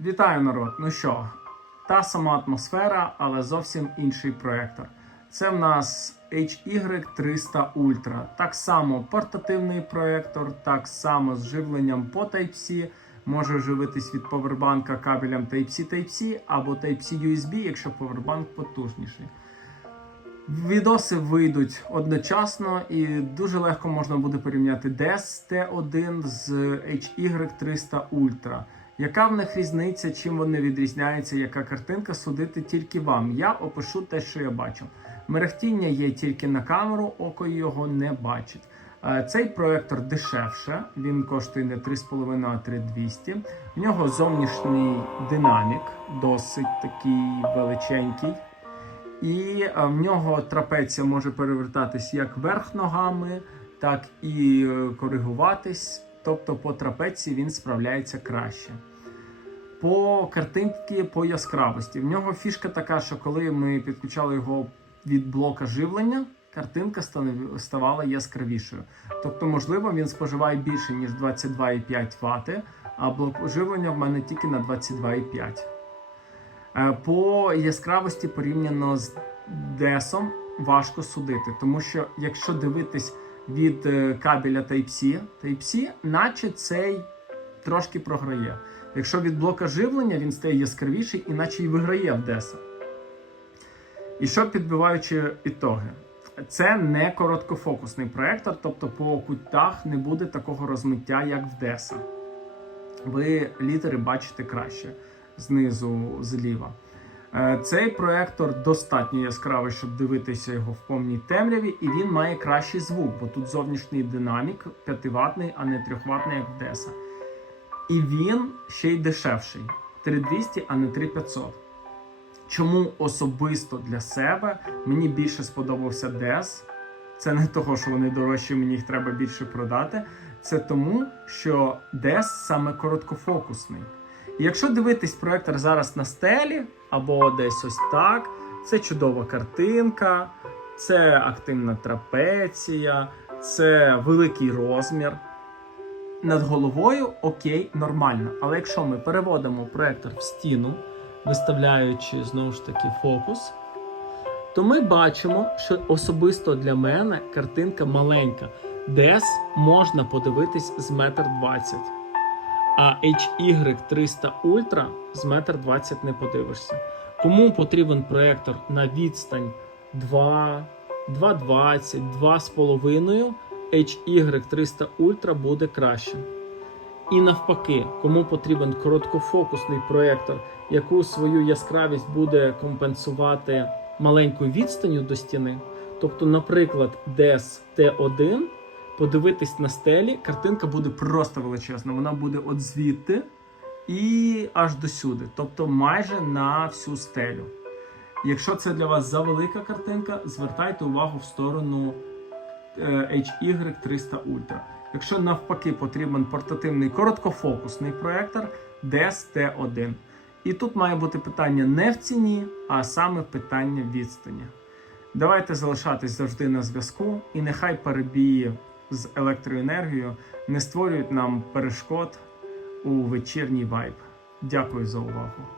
Вітаю народ! Ну що, та сама атмосфера, але зовсім інший проектор. Це в нас HY300 Ultra. Так само портативний проектор, так само з живленням по Type-C. Може живитись від повербанка кабелем Type-C Type-C або Type-C USB, якщо повербанк потужніший. Відоси вийдуть одночасно і дуже легко можна буде порівняти DES T1 з HY300 Ultra. Яка в них різниця, чим вони відрізняються, яка картинка, судити тільки вам. Я опишу те, що я бачу. Мерехтіння є тільки на камеру, око його не бачить. Е, Цей проектор дешевше, він коштує не 3,5, а 3200. В нього зовнішній динамік, досить такий величенький. І е, в нього трапеція може перевертатись як вверх ногами, так і е, коригуватись. Тобто по трапеції він справляється краще. По картинці, по яскравості. В нього фішка така, що коли ми підключали його від блока живлення, картинка ставала яскравішою. Тобто, можливо, він споживає більше, ніж 22,5 Вт, а блок живлення в мене тільки на 22,5. Е, По яскравості порівняно з DES важко судити, тому що якщо дивитись від е, кабеля Type-C, Type-C, наче цей трошки програє. Якщо від блока живлення він стає яскравіший, іначе й виграє в DES. І що підбиваючи ітоги? Це не короткофокусний проектор, тобто по кутах не буде такого розмиття, як в DES. Ви літери бачите краще знизу зліва. Е, Цей проектор достатньо яскравий, щоб дивитися його в повній темряві, і він має кращий звук, бо тут зовнішній динамік 5 ватний, а не 3 ватний, як в DES. І він ще й дешевший 3200, а не 3500. Чому особисто для себе мені більше сподобався DES? Це не того, що вони дорожчі, мені їх треба більше продати. Це тому, що DES саме короткофокусний. І якщо дивитись проектор зараз на стелі або десь ось так, це чудова картинка, це активна трапеція, це великий розмір. Над головою окей, нормально. Але якщо ми переводимо проектор в стіну, виставляючи знову ж таки фокус, то ми бачимо, що особисто для мене картинка маленька. Дес можна подивитись з метр двадцять. А HY300 Ultra з метр двадцять не подивишся. Кому потрібен проектор на відстань 2, 2,20, 2,5, HY300 Ultra буде кращим. І навпаки, кому потрібен короткофокусний проектор, яку свою яскравість буде компенсувати маленькою відстанню до стіни. Тобто, наприклад, DES T1 подивитись на стелі, картинка буде просто величезна. Вона буде от звідти і аж до сюди, тобто майже на всю стелю. Якщо це для вас завелика картинка, звертайте увагу в сторону е, HY300 Ultra. Якщо навпаки потрібен портативний короткофокусний проектор DES T1. І тут має бути питання не в ціні, а саме питання відстані. Давайте залишатись завжди на зв'язку, і нехай перебії з електроенергією не створюють нам перешкод у вечірній вайб. Дякую за увагу.